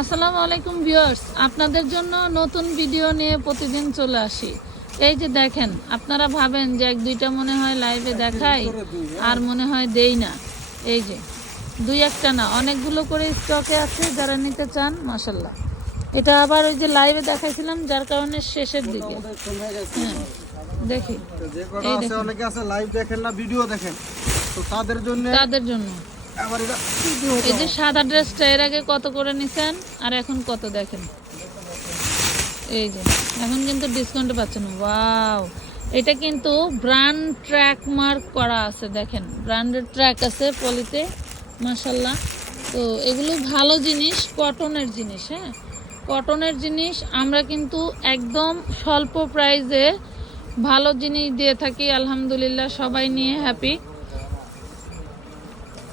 আসসালামু আলাইকুম ভিউয়ার্স আপনাদের জন্য নতুন ভিডিও নিয়ে প্রতিদিন চলে আসি। এই যে দেখেন আপনারা ভাবেন যে এক দুইটা মনে হয় লাইভে দেখাই আর মনে হয় দেই না। এই যে দুই একটা না অনেকগুলো করে স্টকে আছে যারা নিতে চান মাসাল্লাহ এটা আবার ওই যে লাইভে দেখাইছিলাম যার কারণে শেষের দিকে। হ্যাঁ দেখি। তাদের জন্য তাদের জন্য। এই যে সাদা ড্রেসটা, এর আগে কত করে নিছেন? আর এখন কত দেখেন? এই যে, এখন কিন্তু ডিসকাউন্টে পাচ্ছেন। ওয়াও এটা কিন্তু ব্র্যান্ড ট্র্যাক মার্ক করা আছে, দেখেন। ব্র্যান্ডের ট্র্যাক আছে পলিতে মাসাল্লাহ তো এগুলো ভালো জিনিস কটনের জিনিস হ্যাঁ? কটনের জিনিস আমরা কিন্তু একদম স্বল্প প্রাইসে ভালো জিনিস দিয়ে থাকি, আলহামদুলিল্লাহ, সবাই নিয়ে হ্যাপি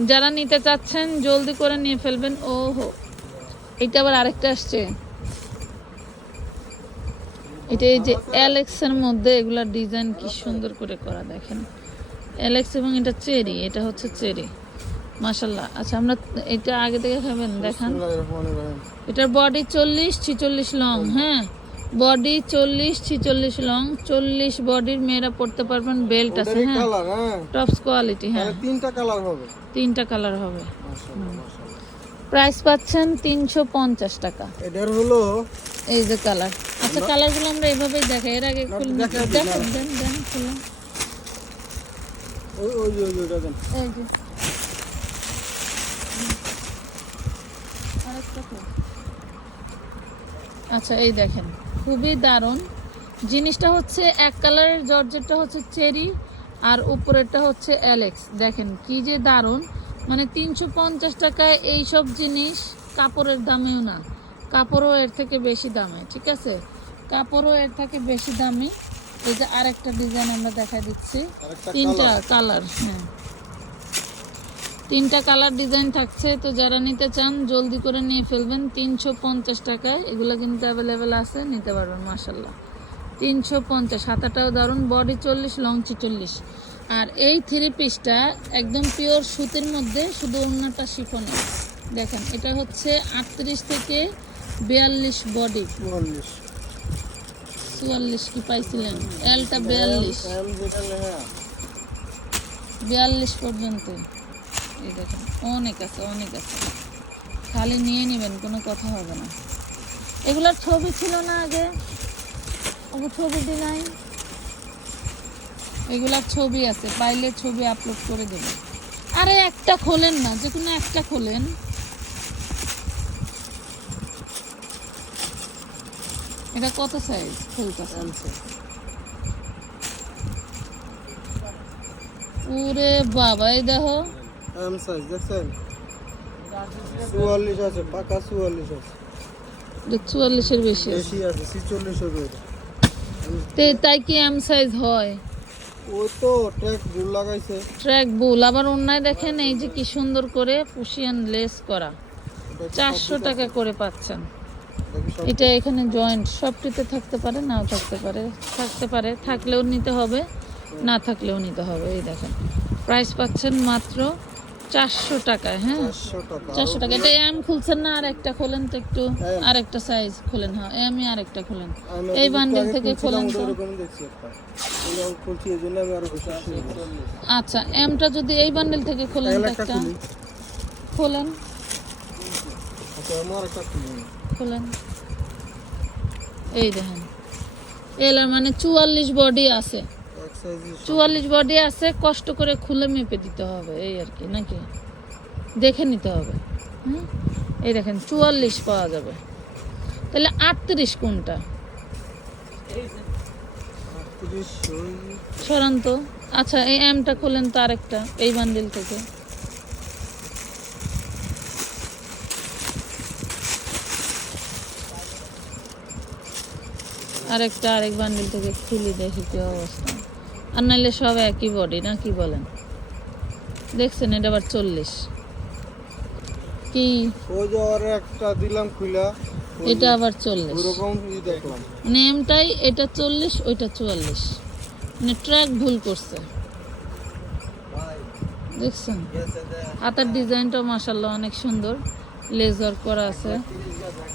যারা নিতে চাচ্ছেন জলদি করে নিয়ে ফেলবেন। ও হো এটা আবার আরেকটা আসছে। এটা এই যে অ্যালেক্স এর মধ্যে এগুলা ডিজাইন কি সুন্দর করে করা দেখেন। অ্যালেক্স এবং এটা চেরি এটা হচ্ছে চেরি। মাশাল্লাহ আচ্ছা আমরা এটা আগে থেকে খাবেন দেখান। এটার বডি চল্লিশ ছিচল্লিশ লং হ্যাঁ? বডি চল্লিশ ছিচল্লিশ লং। চল্লিশ বডির মেয়েরা পড়তে পারবেন বেল্ট আছে হ্যাঁ। হ্যাঁ। টপস কোয়ালিটি হ্যাঁ। তাহলে তিনটা কালার হবে। তিনটা কালার হবে। প্রাইস পাচ্ছেন তিনশো পঞ্চাশ টাকা। এটার হলো এই যে কালার আচ্ছা কালারগুলো আমরা এইভাবেই দেখাই। এর আগে দেখেন দেন দেন খুলে ওই ওই ওই ওইটা দেন। এই যে। আরেকটা খুলে। আচ্ছা এই দেখেন খুবই দারুণ। জিনিসটা হচ্ছে এক কালারের জর্জেটটা হচ্ছে চেরি আর উপরেরটা হচ্ছে অ্যালেক্স। দেখেন কি যে দারুণ। মানে তিনশো পঞ্চাশ টাকায় এইসব জিনিস কাপড়ের দামেও না। কাপড়ও এর থেকে বেশি দামে ঠিক আছে? কাপড়ও এর থেকে বেশি দামি। এই যে আরেকটা ডিজাইন আমরা দেখা দিচ্ছি। তিনটা কালার হ্যাঁ। তিনটা কালার ডিজাইন থাকছে তো যারা নিতে চান জলদি করে নিয়ে ফেলবেন। তিনশো পঞ্চাশ টাকায় এগুলো কিন্তু অ্যাভেলেবেল আছে নিতে পারবেন মাসাল্লাহ তিনশো পঞ্চাশ হাতাটাও দারুণ বডি চল্লিশ লং চল্লিশ। আর এই থ্রি পিসটা একদম পিওর সুতির মধ্যে শুধু অন্যটা শিফনের দেখেন এটা হচ্ছে আটত্রিশ থেকে বিয়াল্লিশ বডি চুয়াল্লিশ। চুয়াল্লিশ কি পাইছিলেন? এলটা বিয়াল্লিশ। বিয়াল্লিশ পর্যন্ত। এই দেখেন অনেক আছে অনেক আছে। খালি নিয়ে নেবেন কোনো কথা হবে না। এগুলোর ছবি ছিল না আগে। ছবি দিলাই। এগুলার ছবি আছে পাইলে ছবি আপলোড করে দেবে আরে একটা খোলেন না যে কোনো একটা খোলেন। এটা কত সাইজ খুলতেছে। ওরে বাবা এই দেখো। এম সাইজ দেখছেন? চুয়াল্লিশ আছে পাকা চুয়াল্লিশ আছে। চুয়াল্লিশের বেশি বেশি আছে ছিচল্লিশ হবে তে তাই কি এম সাইজ হয়? ও তো ট্যাগ ভুল লাগাইছে। ট্র্যাক বুল আবার অন্যায় দেখেন এই যে কি সুন্দর করে পুশিয়ান লেস করা। চারশো টাকা করে পাচ্ছেন। এটা এখানে জয়েন্ট সবটিতে থাকতে পারে নাও থাকতে পারে। থাকতে পারে থাকলেও নিতে হবে না থাকলেও নিতে হবে এই দেখেন। প্রাইস পাচ্ছেন মাত্র চারশো টাকায় হ্যাঁ? চারশো টাকা। এটা এম খুলছেন না? আর একটা খোলেন তো একটু। আর একটা সাইজ খোলেন হ্যাঁ। এমই আর একটা খোলেন। এই বান্ডেল থেকে খোলেন তো। আচ্ছা এমটা যদি এই বান্ডেল থেকে খোলেন একটা খোলেন। আচ্ছা খোলেন। এই দেখেন। এলার মানে চুয়াল্লিশ বডি আছে। চুয়াল্লিশ বডি আছে, কষ্ট করে খুলে মেপে দিতে হবে, এই আর কি, নাকি? দেখে নিতে হবে। হুম? এই দেখেন, চুয়াল্লিশ পাওয়া যাবে। তাহলে আটত্রিশ কোনটা? তিরিশ সরান তো। আচ্ছা এই এমটা খোলেন তো আরেকটা, এই বান্ডিল থেকে। আরেকটা, আরেক বান্ডিল থেকে খুলি দেখি কি অবস্থা। আর নাহলে সব একই বডি না কি বলেন? দেখছেন এটা আবার চল্লিশ। কি? ওই যে আর একটা দিলাম খুলা এটা আবার চল্লিশ। নেমটাই এটা চল্লিশ ওইটা চুয়াল্লিশ। মানে ট্র্যাক ভুল করছে। দেখছেন? হাতার ডিজাইনটাও মাসাল্লাহ অনেক সুন্দর। লেজার করা আছে।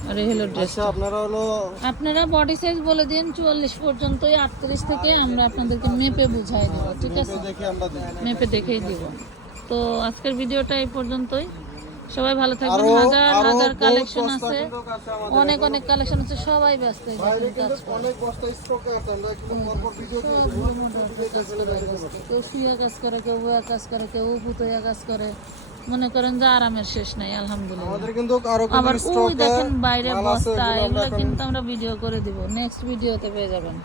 আর এই হলো ড্রেস আচ্ছা আপনারা হলো আপনারা বডি সাইজ বলে দিন চুয়াল্লিশ পর্যন্তই আটত্রিশ থেকে আমরা আপনাদেরকে মেপে বুঝাই দেব ঠিক আছে? দেখে আমরা দিই মেপে দেখেই দিব। তো আজকের ভিডিওটা এই পর্যন্তই। সবাই ভালো থাকবেন। হাজার হাজার কালেকশন আছে। অনেক অনেক কালেকশন আছে। সবাই ব্যস্ত অনেক বস্তা স্টকে আছে। আমরা কিন্তু পরপর ভিডিও কেউ শুয়ে কাজ করে কেউ কাজ করে কেউ পুতয়া কাজ করে। মনে করেন যে আরামের শেষ নাই আলহামদুলিল্লাহ। আমাদের কিন্তু আরও আবার ওই দেখেন বাইরে বস্তা এগুলো কিন্তু আমরা ভিডিও করে দিব। নেক্সট ভিডিওতে পেয়ে যাবেন।